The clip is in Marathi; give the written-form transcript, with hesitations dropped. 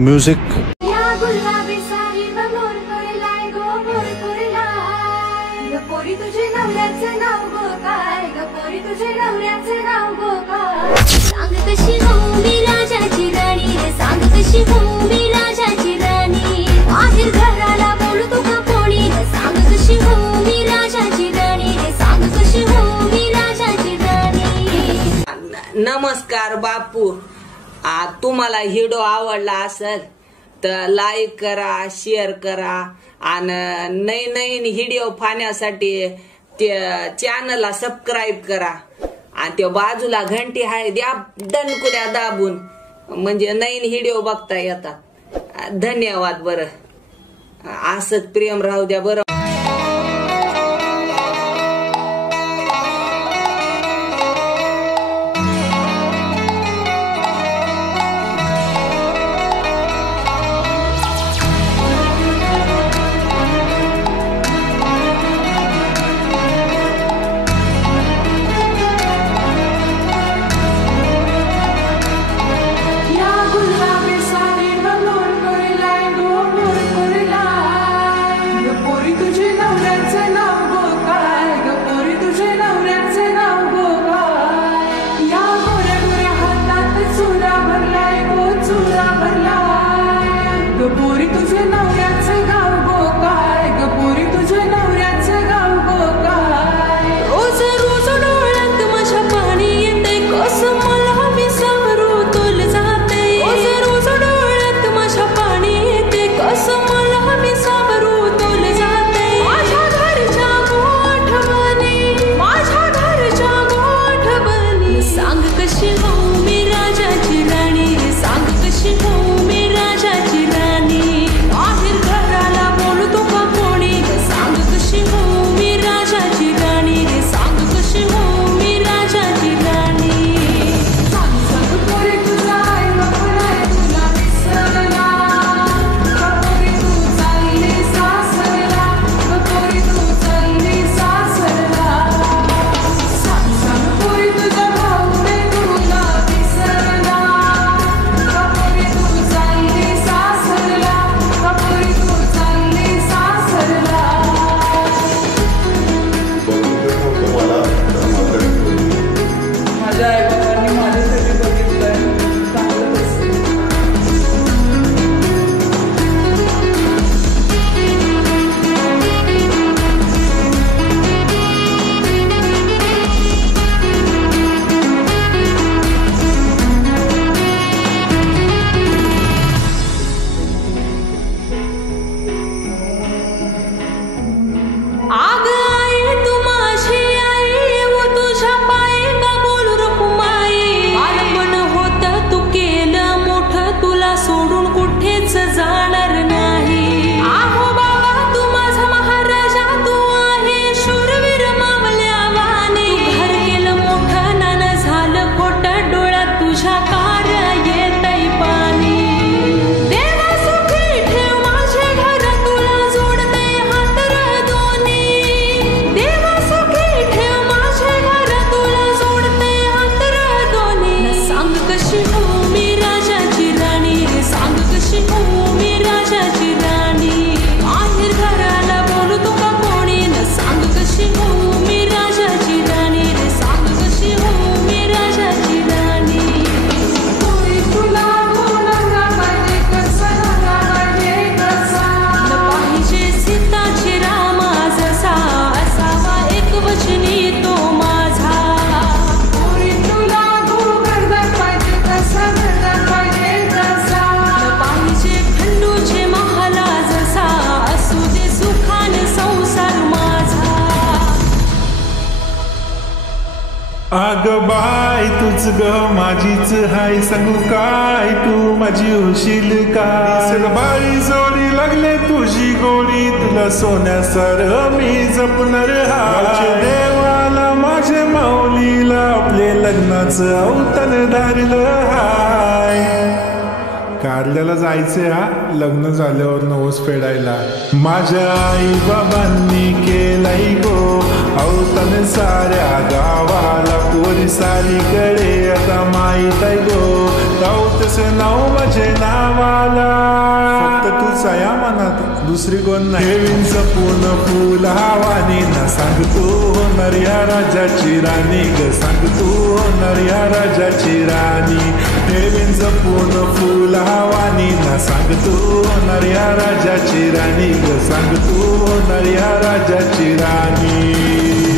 म्यूजिक। सांग कशी हो मी राजाची राणी रे, सांग कशी हो मी राजाची राणी, बाहेर घराला बोलतो का कोणी रे, सांग कशी हो मी राजाची राणी रे, सांग कशी हो मी राजाची राणी। नमस्कार बापू, तुम्हाला व्हिडिओ आवडला असेल तर लाईक करा, शेअर करा आणि नवीन व्हिडिओ पाहण्यासाठी ते चॅनलला सबस्क्राईब करा आणि त्या बाजूला घंटी आहे द्या दणकुल्या दाबून, म्हणजे नवीन व्हिडिओ बघता येतात। धन्यवाद। बरं असंच प्रेम राहू द्या बरं। गपोरी तुझे नवऱ्याचे गाव गो काय, गपोरी तुझे नवऱ्याचे गाव गो काय, रोज रोज डोळ्यात माझ्या पाणी येते, कसं मला विसरू तुल जाते, रोज रोज डोळ्यात माझ्या पाणी येते, कसं मला विसरू तुल जाते, माझ्या घरच्या गोठवणी, माझ्या घरच्या गोठवणी, सांग कशी हो मी राजाची राणी, सांग कशी हो मी राजाची राणी, बाहेर घराला बोलतो का कोणी, सांग कशी हो मी राजाची राणी, सांग कशी हो मी राजाची राणी, सांग सांग पोरी तुझा आई बापाला तुला विसरला, पोरी तू चालली सासरला, पोरी तू चालली सासरला, सांग सांग पोरी तुझा भाऊ रे तुला विसरला, पोरी तू चालली सासरला, पोरी तू चालली सासरला। माझ्या आई बाबांनी माझ्यासाठी बघितलंय चांगलं दिसतंय। आग आई तू माझी आई, वो तुझ्या पायी का बोलू रखू माई, बालपण होतं तू केलं मोठं, तुला सोडून कुठेच जाणार नाही, आहो बाबा तू माझा महाराजा, तू आहे शूरवीर मावल्या वाणी, घर केलं मोठं नानं झालं खोटं, डोळ्यात तुझ्या कार येतंय पाणी, देवा सुखी ठेव माझे घर, तुला जोडते हात र दोन्ही, देवा सुखी ठेव माझे घर, तुला जोडते हात र दोन्ही, सांग कशी हो मी राजाची राणी, सांग कशी हो मी राजाची राणी, बाहेर घराला बोलतो का कोणी, सांग कशी हो मी राजाची राणी, सांग कशी हो मी राजाची राणी, पोरी तुला कोणाला पाहिजे, कसा पाहिजे, कसा पाहिजे, सीताची रामा जसा असावा एक वचनी तो माझा, पोरी तुला घरदार पाहिजे, कसा घरदार पाहिजे, कसा पाहिजे, खंडूचे महाला जसा असू दे सुखाने संसार माझा। आग बाय तुझ ग माझीच हाय, सांगू काय तू माझी होशील काय, बाई जोडी लागले तुझी गोडी, तुला सोन्यासर मी जपणार हाय, देवाला माझ्या माऊलीला आपले लग्नाचं अवतन धारलं हाय, कारल्याला जायचंय हा लग्न झाल्यावर नवस फेडायला, माझ्या आई बाबांनी केलाय गो अवतन साऱ्या गावाला, पोरी सारीकडे आता माहीत आहे गो, तसं नाव माझे नावाला, फक्त तूच या मनात दुसरी कोण नाही. ठेवीन जपून फुल हवानी ना, सांग तू होणार या राजाची राणी ग, सांग तू होणार या राजाची राणी. ठेवीन जपून फुल हवानी ना, सांग तू होणार या राजाची राणी ग, सांग तू होणार या राजाची राणी.